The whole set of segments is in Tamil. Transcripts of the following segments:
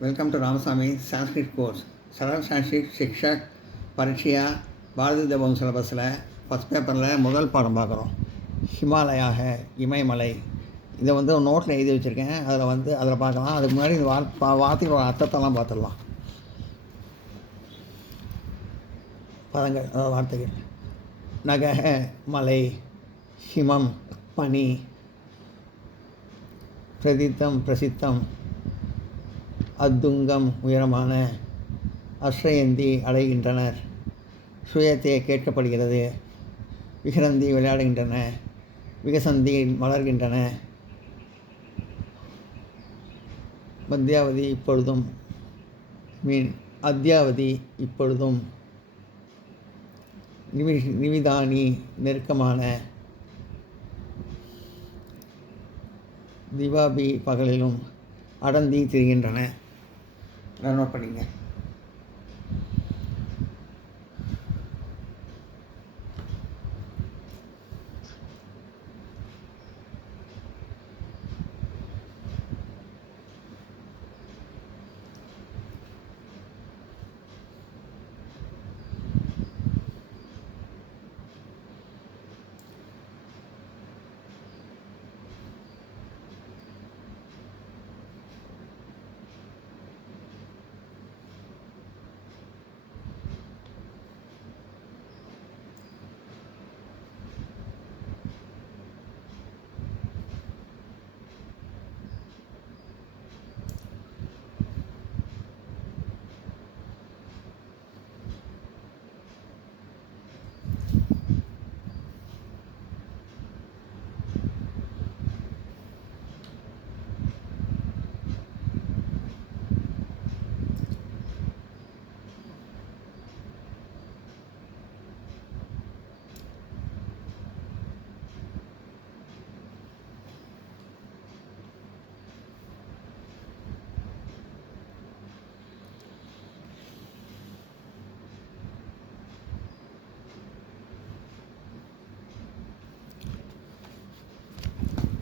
Welcome to Ramasamy Sanskrit course. Saral Sanskrit Shikshak பரீட்சையா பாரதி தபம் சிலபஸில் ஃபஸ்ட் பேப்பரில் முதல் பாடம் பார்க்குறோம். ஹிமாலயாக இமயமலை. இதை நோட்டில் எழுதி வச்சுருக்கேன். அதில் பார்க்கலாம். அதுக்கு முன்னாடி இந்த வார்த்தைகளோட அர்த்தத்தெல்லாம் பார்த்துடலாம். பதங்கள், அதாவது வார்த்தைகள். நகக மலை, ஹிமம் பனி, பிரசித்தம் அத்துங்கம் உயரமான, அஸ்ரயந்தி அடைகின்றனர், சுயத்தை கேட்கப்படுகிறது, விகரந்தி விளையாடுகின்றன, விகசந்தி மலர்கின்றன, மத்தியாவதி இப்பொழுதும் அத்தியாவதி இப்பொழுதும், நிமிதானி நெருக்கமான, திவாபி பகலிலும், அடந்தி திரிகின்றன. நோட் பண்ணிங்க.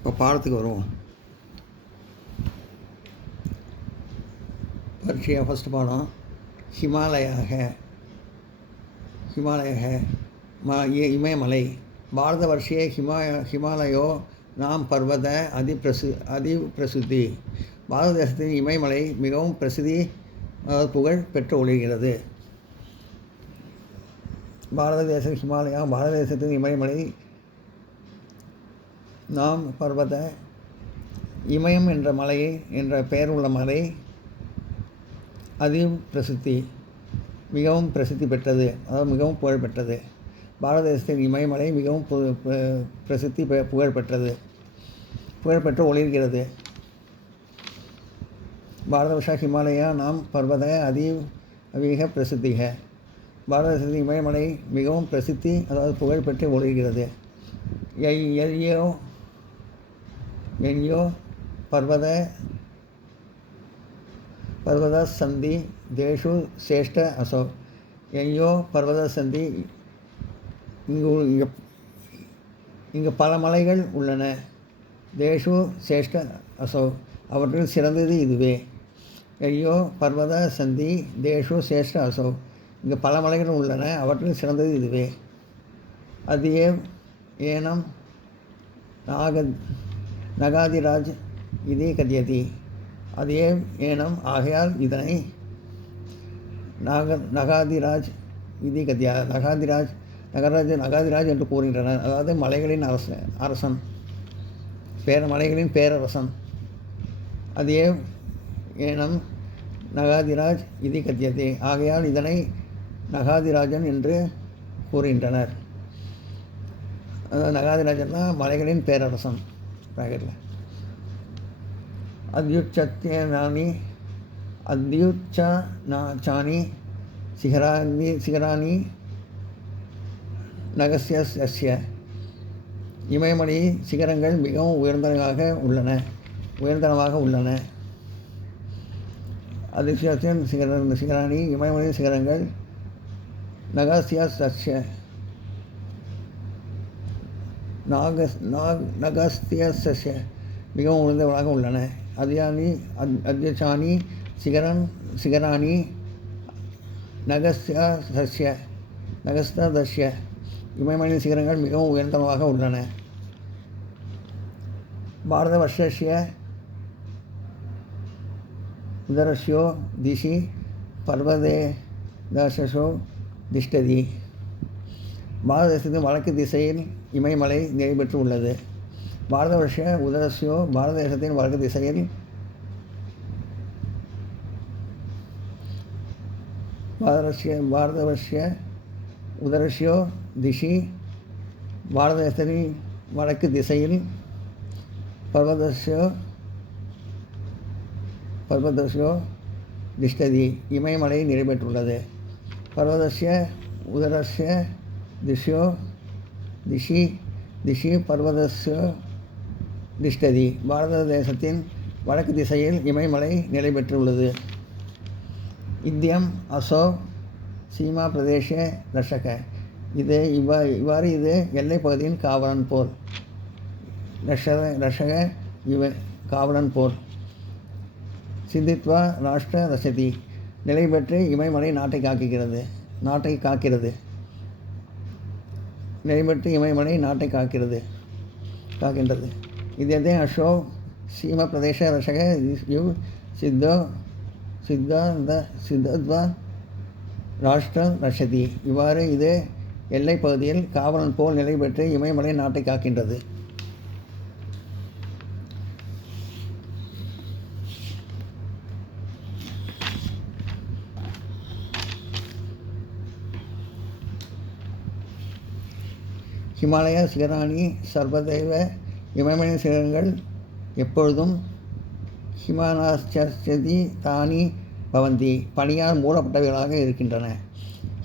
இப்போ பாடத்துக்கு வருவோம். பரீட்சையா ஃபஸ்ட் பாடம். ஹிமாலயாக இமயமலை. பாரத வர்ஷியே ஹிமாலயோ நாம் பர்வத அதிபிரசுத்தி. பாரத தேசத்தின் இமயமலை மிகவும் புகழ் பெற்று ஒளிர்கிறது. பாரத தேசத்தின் இமயமலை நாம் பர்வத, இமயம் என்ற மலையை என்ற பெயர் உள்ள மலை பிரசித்தி, மிகவும் பிரசித்தி பெற்றது, அதாவது மிகவும் புகழ் பெற்றது. பாரத தேசத்தின் இமயமலை மிகவும் புகழ் பெற்று ஒளிர்கிறது. பாரத வருஷா ஹிமாலயா நாம் பர்வத அதிக பிரசித்திக. பாரத தேசத்தின் இமயமலை மிகவும் அதாவது புகழ் பெற்று ஒளிர்கிறது. என்யோ பர்வத சந்தி தேஷு சேஷ்ட அசோ. என்யோ பர்வத சந்தி, இங்கு பல மலைகள் உள்ளன. தேஷு சேஷ்ட அசோ, அவற்றில் சிறந்தது இதுவே. என்யோ பர்வத சந்தி தேஷு சேஷ்ட அசோ, இங்கு பல மலைகள் உள்ளன, அவற்றில் சிறந்தது இதுவே. அதியே ஏனம் நகாதிராஜ் இதே கதியதி. அதே ஏனம் ஆகையால் இதனை நகாதிராஜ் இதே கதியா நகாதிராஜ் என்று கூறுகின்றனர். அதாவது மலைகளின் அரசன், மலைகளின் பேரரசன். அதே ஏனம் நகாதிராஜ் இதே கத்தியதே, ஆகையால் இதனை நகாதிராஜன் என்று கூறுகின்றனர். அதாவது நகாதிராஜன்னா மலைகளின் பேரரசன். ப்ராக்கெட்டில் அத்யுச்சானி சிகராணி நகஸ்ய. இமயமலை சிகரங்கள் மிகவும் உயர்ந்தனவாக உள்ளன. அதிசயத்தின் சிகராணி இமயமலை சிகரங்கள் நகஸ்ய நகஸ்தியஸ்ய மிகவும் உயர்ந்தவர்களாக உள்ளன. அத்யானி சிகராணி நகஸ்தஸ்ய இமயமலையின் சிகரங்கள் மிகவும் உயர்ந்தமாக உள்ளன. பாரத வர்ஷஸ்ய உதரஸ்யோ திசி பர்வதே தசோ திஷ்டதி. பாரத தேசத்தின் வடக்கு திசையில் இமயமலை நிலை பெற்று உள்ளது. பாரதவர்ஷ உதரஸ்யோ பாரத தேசத்தின் வடக்கு திசையில் பாரதவர்ஷ உதரஸ்யோ திசி பாரத தேசத்தின் வடக்கு திசையில் பர்வதஸ்யோ திஷ்டதி இமயமலை நிலை பெற்றுள்ளது. பர்வதஸ்ய உதரஸ்ய திசி பர்வதஸ்யோ திஷ்டதி பாரத தேசத்தின் வடக்கு திசையில் இமயமலை நிலை பெற்றுள்ளது. இந்தியம் அசோ சீமா பிரதேச ரஷக இவ்வாறு இது எல்லை பகுதியின் காவலன் போல். ரஷக காவலன் போல். சித்தித்வா ராஷ்டிர ரசதி நிலை பெற்று இமயமலை நாட்டை காக்கிறது. நிலைபெற்று இமயமலை நாட்டை காக்கின்றது. இதே அசோ சீம பிரதேச ரஷக யுவ் சித்தத்வா ராஷ்டிர ரஷதி இவ்வாறு இது எல்லை பகுதியில் காவலன் போல் நிலை பெற்று இமயமலை நாட்டை காக்கின்றது. ஹிமாலய சிகராணி சர்வதேவ இமயமலையின் சிகரங்கள் எப்பொழுதும் ஹிமானாஸ்சதி தானி பவந்தி பனியால் மூடப்பட்டவைகளாக இருக்கின்றன.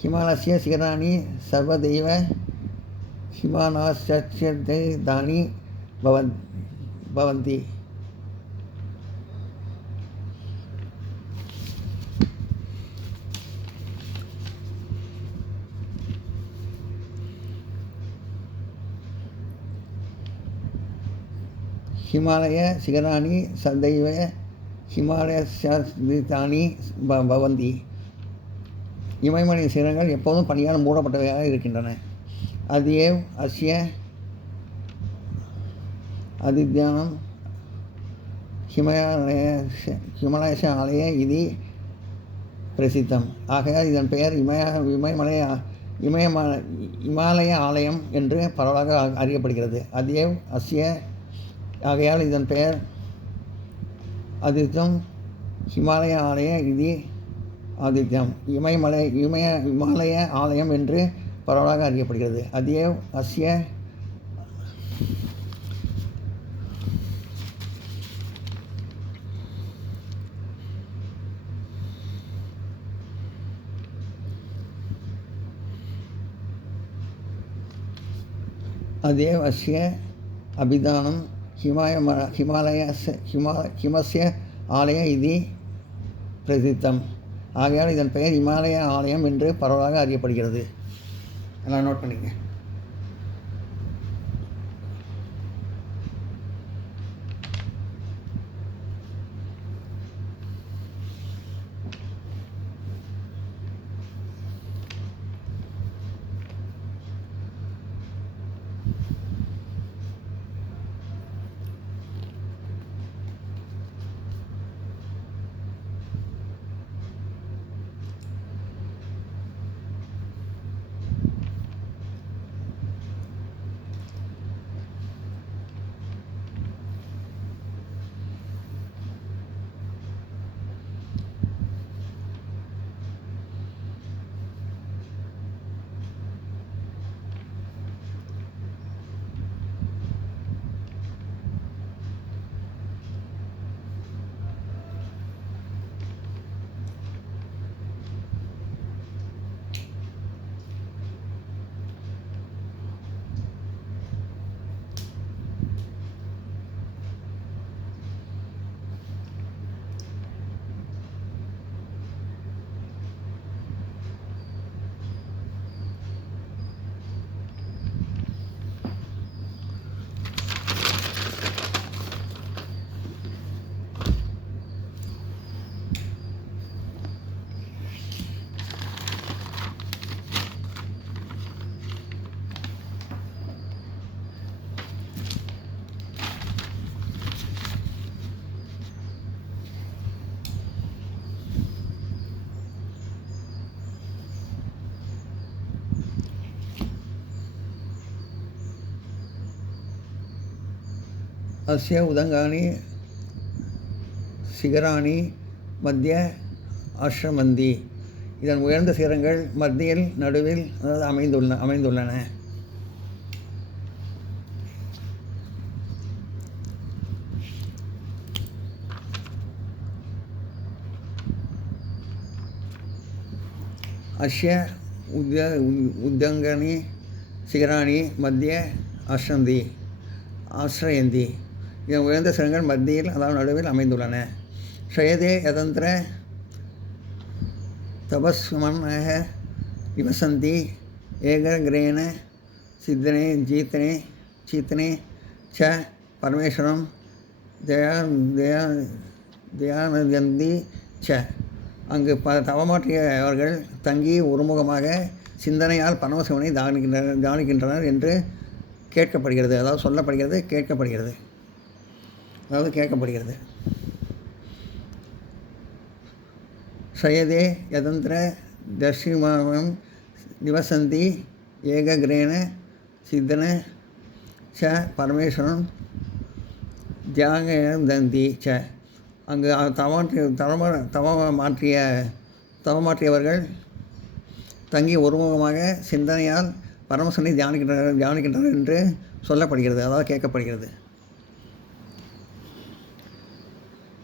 ஹிமாலய சிகராணி சர்வதேவ ஹிமானாஸ்சதி தானி பவந்தி ஹிமாலய சிகராணி சதைவ ஹிமாலயாஸ்தானி பவந்தி இமயமலையின் சிகரங்கள் எப்போதும் பனியால் மூடப்பட்டவையாக இருக்கின்றன. அதேவ் அஸ்ய அதித்யானம் ஹிமாலய ஆலய இது பிரசித்தம். ஆகையால் இதன் பெயர் இமாலய ஆலயம் என்று பரவலாக அறியப்படுகிறது. அதேவ் அஸ்ய ஆகையால் இதன் பெயர் ஆதித்யம் ஹிமாலய ஆலய இது ஆதித்யம் இமாலய ஆலயம் என்று பரவலாக அறியப்படுகிறது. அதேவ் அஸ்ய அபிதானம் ஹிமஸ்ய ஆலய இது பிரசித்தம். ஆகையால் இதன் பெயர் இமாலய ஆலயம் என்று பரவலாக அறியப்படுகிறது. எல்லாம் நோட் பண்ணிங்க. அஸ்ய உதங்கானி சிகராணி மத்திய ஆஷ்ரமந்தி. இதன் உயர்ந்த சிகரங்கள் மத்தியில் நடுவில் அமைந்துள்ளன. அஸ்ய உத்தங்கனி சிகராணி மத்திய ஆஸ்ரயந்தி. இதன் உயர்ந்த சிகரங்கள் மத்தியில் அதாவது நடுவில் அமைந்துள்ளன. ஷயதே யதந்திர தபஸ்மனக நிவசந்தி ஏகக்ரேண சித்தனே சீத்தனே ச பரமேஸ்வரம் தயானந்தி ச. அங்கு தவமாற்றியவர்கள் தங்கி ஒருமுகமாக சிந்தனையால் பரமசிவனை தியானிக்கின்றனர் என்று கேட்கப்படுகிறது. அதாவது சொல்லப்படுகிறது, கேட்கப்படுகிறது. ஷயதே யதந்திர தர்ஷிமானம் நிவசந்தி ஏகக்ரேண சித்தன ச பரமேஸ்வரன் தியானந்தி ச. அங்கு தவமாற்றியவர்கள் தங்கி ஒருமுகமாக சிந்தனையால் பரமசிவனை தியானிக்கின்றனர் என்று சொல்லப்படுகிறது, அதாவது கேட்கப்படுகிறது.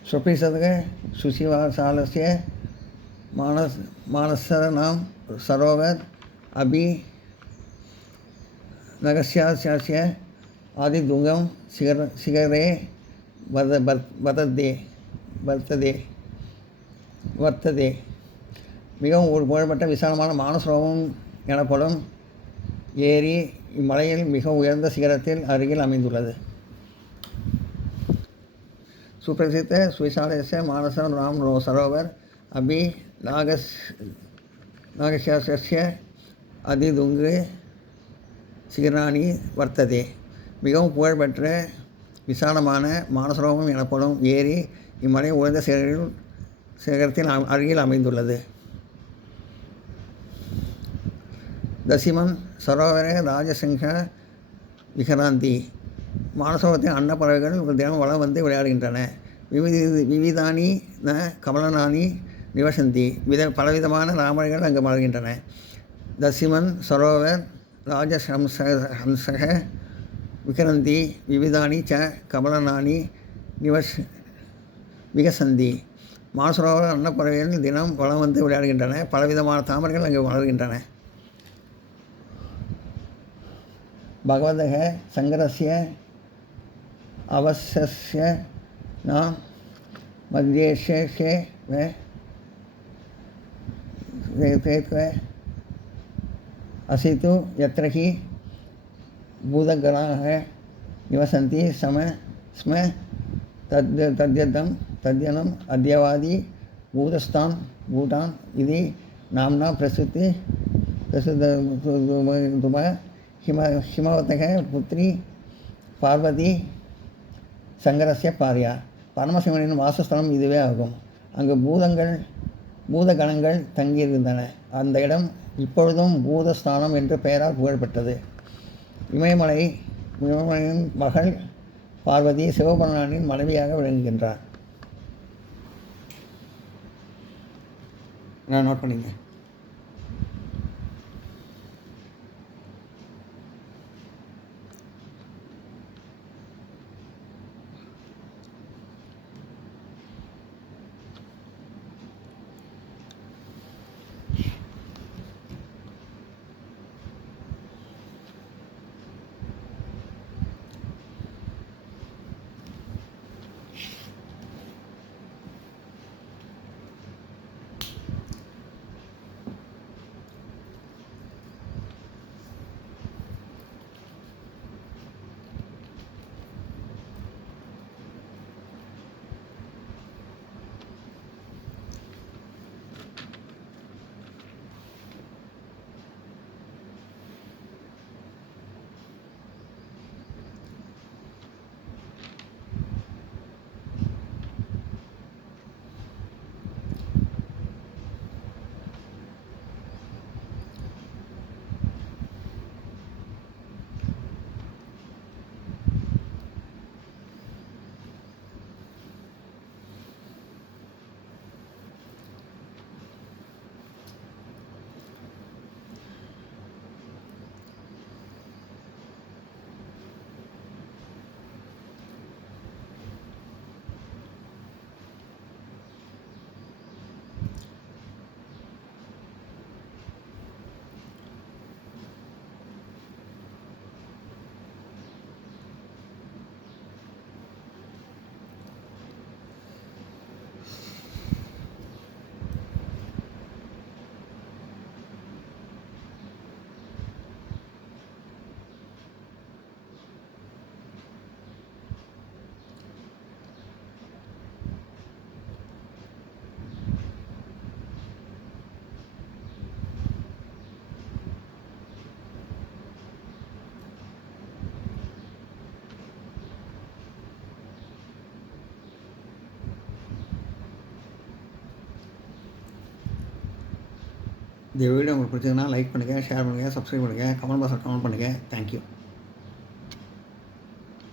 ஸ்வபிசதக சுசிவாசாலஸ்ய மானசரணாம் சரோவர் அபி நகஸ்யாஸ்ய ஆதிதுங்கம் சிகரே வர்த்ததே. மிகவும் புகழ்பெற்ற விசாலமான மானசரோவரம் எனப்படும் ஏரி இம்மலையில் மிக உயர்ந்த சிகரத்தில் அருகில் அமைந்துள்ளது. சுப்பிரசித்த சுவிசாலஸ்ய மானசராம் சரோவர் அபி நாகஸ்யாஸ்ய அதிதுங்கு சிகராணி வர்த்ததே. மிகவும் புகழ்பெற்ற விசாலமான மானசரோவரம் எனப்படும் ஏரி இம்மலை உயர்ந்த சிகரத்தில் அருகில் அமைந்துள்ளது. தசிமன் சரோவர ராஜசிங்க விகராந்தி. மானசரோவரத்தின் அன்னப்பறவைகள் ஒரு தினம் வளம் வந்து விளையாடுகின்றன. விவிதானி ந கமலனானி நிவசந்தி. பலவிதமான ராமர்கள் அங்கு மலர்கின்றன. தசிமன் சரோவர் ராஜஹம்சக விகரந்தி விவிதானி ச கமலனானி விகசந்தி. மானசரோவர் அன்னப்பறவைகள் தினம் வளம் வந்து விளையாடுகின்றன. பலவிதமான தாமரைகள் அங்கு மலர்கின்றன. பகவதக சங்கரஸ்ய அவசஸ்ய நாம் மத்தியேஷே அசித்து யத்ரஹி பூதகணாக நிவசந்தி ஸ்ம தத்யனம் அத்யவாதி பூட்டான் இது நாம்னா பிரசுதும ஹிமவதக புத்ரி பார்வதி சங்கரஸ்ய பாரியா. பரமசிவனின் வாசஸ்தலம் இதுவே ஆகும். அங்கு பூதகணங்கள் தங்கியிருந்தன. அந்த இடம் இப்பொழுதும் பூதஸ்தானம் என்ற பெயரால் புகழ்பெற்றது. இமயமலையின் மகள் பார்வதி சிவபெருமானின் மனைவியாக விளங்குகின்றார். நான் நோட் பண்ணிங்க. இந்த வீடியோ உங்களுக்கு பிடிச்சதுன்னா லைக் பண்ணுங்கள், ஷேர் பண்ணுங்கள், சப்ஸ்கிரைப் பண்ணுங்கள், கமெண்ட் பாக்ஸில் கமெண்ட் பண்ணுங்கள். தேங்க்யூ.